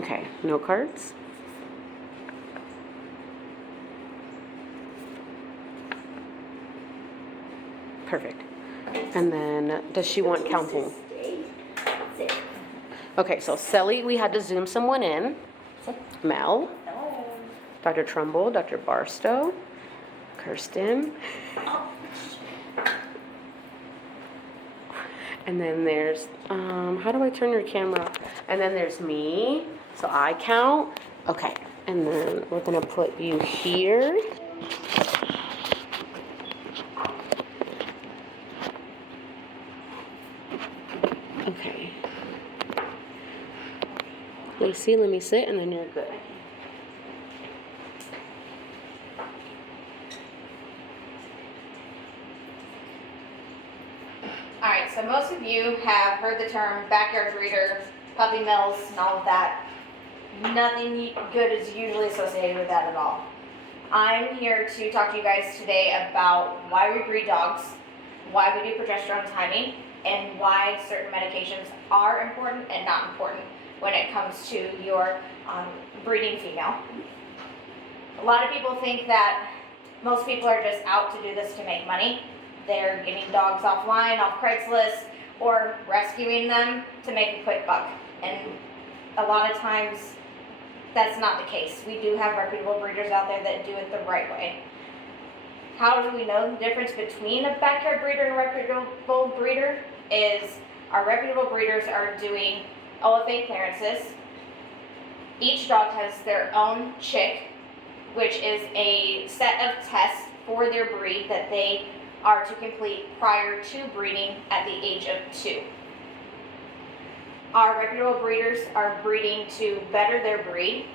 Okay, no cards. Perfect. And then, does she want counting? Okay, so Sally, we had to Zoom someone in. Mel, Dr. Trumbull, Dr. Barstow, Kirsten. And then there's, how do I turn your camera? And then there's me, so I count. Okay, and then we're gonna put you here. Okay. Lacey, let me sit, and then you're good. Alright, so most of you have heard the term backyard breeder, puppy mills, and all of that. Nothing good is usually associated with that at all. I'm here to talk to you guys today about why we breed dogs, why we do progesterone timing, and why certain medications are important and not important when it comes to your breeding female. A lot of people think that most people are just out to do this to make money. They're getting dogs offline, off Craigslist, or rescuing them to make a quick buck. And a lot of times, that's not the case. We do have reputable breeders out there that do it the right way. How do we know the difference between a backyard breeder and a reputable breeder? Is our reputable breeders are doing OFA clearances. Each dog has their own chick, which is a set of tests for their breed that they are to complete prior to breeding at the age of 2. Our reputable breeders are breeding to better their breed,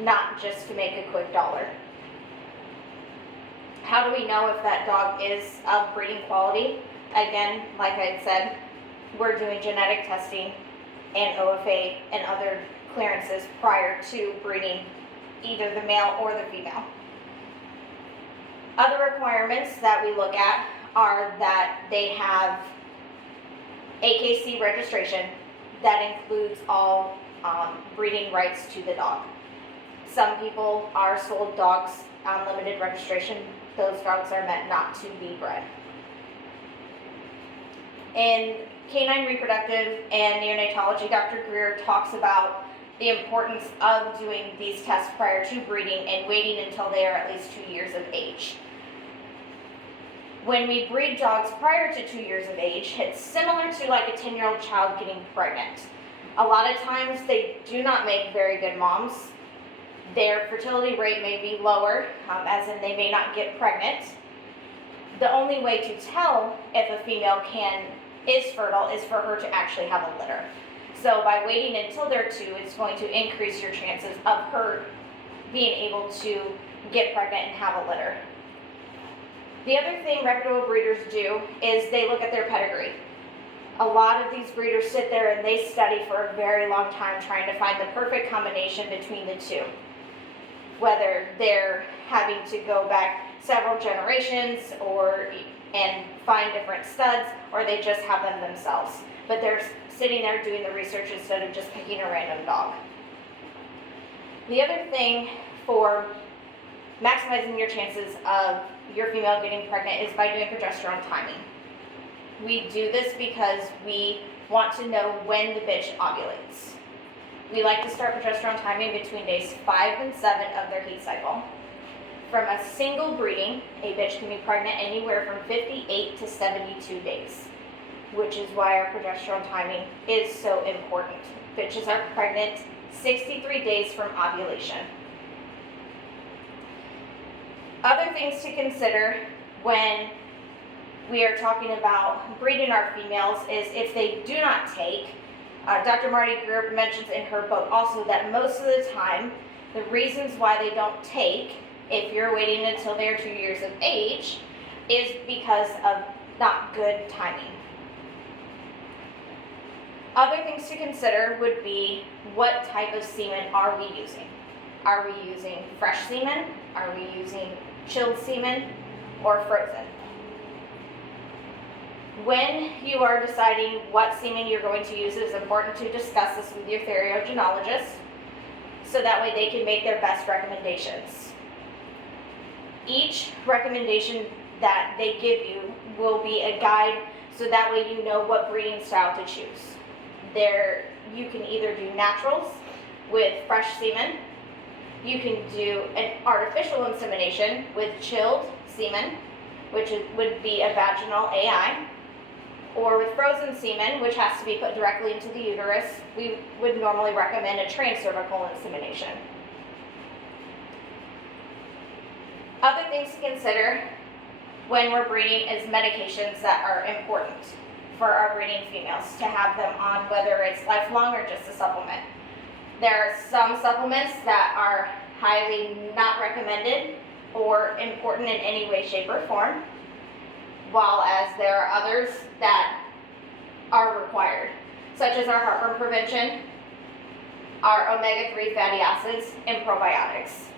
not just to make a quick dollar. How do we know if that dog is of breeding quality? Again, like I said, we're doing genetic testing and OFA and other clearances prior to breeding either the male or the female. Other requirements that we look at are that they have AKC registration that includes all breeding rights to the dog. Some people are sold dogs on limited registration. Those dogs are meant not to be bred. In canine reproductive and neonatology, Dr. Greer talks about the importance of doing these tests prior to breeding and waiting until they are at least 2 years of age. When we breed dogs prior to 2 years of age, it's similar to like a 10-year-old child getting pregnant. A lot of times they do not make very good moms. Their fertility rate may be lower, as in they may not get pregnant. The only way to tell if a female is fertile is for her to actually have a litter. So by waiting until they're 2, it's going to increase your chances of her being able to get pregnant and have a litter. The other thing reputable breeders do is they look at their pedigree. A lot of these breeders sit there and they study for a very long time trying to find the perfect combination between the two. Whether they're having to go back several generations and find different studs, or they just have them themselves. But they're sitting there doing the research instead of just picking a random dog. The other thing for maximizing your chances of your female getting pregnant is by doing progesterone timing. We do this because we want to know when the bitch ovulates. We like to start progesterone timing between days 5 and 7 of their heat cycle. From a single breeding, a bitch can be pregnant anywhere from 58 to 72 days, which is why our progesterone timing is so important. Bitches are pregnant 63 days from ovulation. Other things to consider when we are talking about breeding our females is if they do not take. Dr. Marty Greer mentions in her book also that most of the time, the reasons why they don't take, if you're waiting until they're 2 years of age, is because of not good timing. Other things to consider would be what type of semen are we using? Are we using fresh semen? Are we using chilled semen or frozen? When you are deciding what semen you're going to use, it is important to discuss this with your theriogenologist so that way they can make their best recommendations. Each recommendation that they give you will be a guide so that way you know what breeding style to choose. You can either do naturals with fresh semen, you can do an artificial insemination with chilled semen, which would be a vaginal AI, or with frozen semen, which has to be put directly into the uterus. We would normally recommend a transcervical insemination. Other things to consider when we're breeding is medications that are important for our breeding females to have them on, whether it's lifelong or just a supplement. There are some supplements that are highly not recommended or important in any way, shape, or form, while as there are others that are required, such as our heartburn prevention, our omega-3 fatty acids, and probiotics.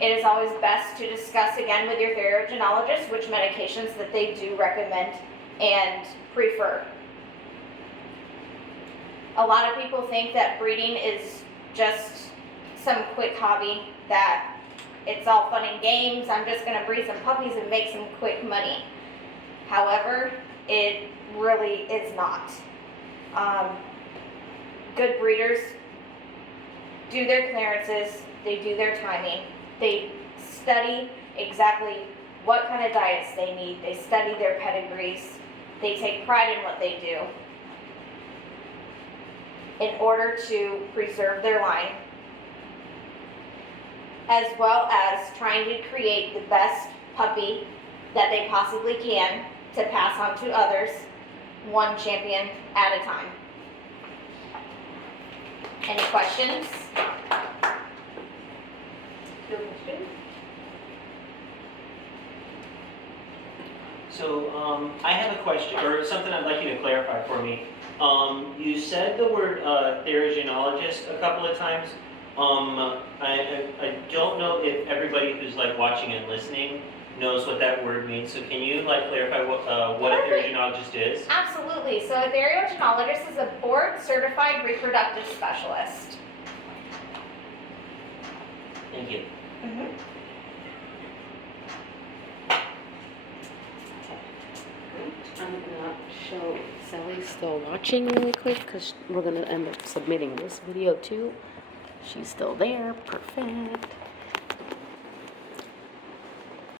It is always best to discuss again with your theriogenologist which medications that they do recommend and prefer. A lot of people think that breeding is just some quick hobby, that it's all fun and games, I'm just going to breed some puppies and make some quick money. However, it really is not. Good breeders do their clearances, they do their timing, they study exactly what kind of diets they need, they study their pedigrees, they take pride in what they do in order to preserve their line, as well as trying to create the best puppy that they possibly can to pass on to others, one champion at a time. Any questions? No questions? So I have a question, or something I'd like you to clarify for me. You said the word theriogenologist a couple of times. I don't know if everybody who's like watching and listening knows what that word means. So can you like clarify what a theriogenologist is? Absolutely. So a theriogenologist is a board-certified reproductive specialist. Thank you. Mm-hmm. I'm gonna show Sally's still watching really quick because we're gonna end up submitting this video too. She's still there, perfect.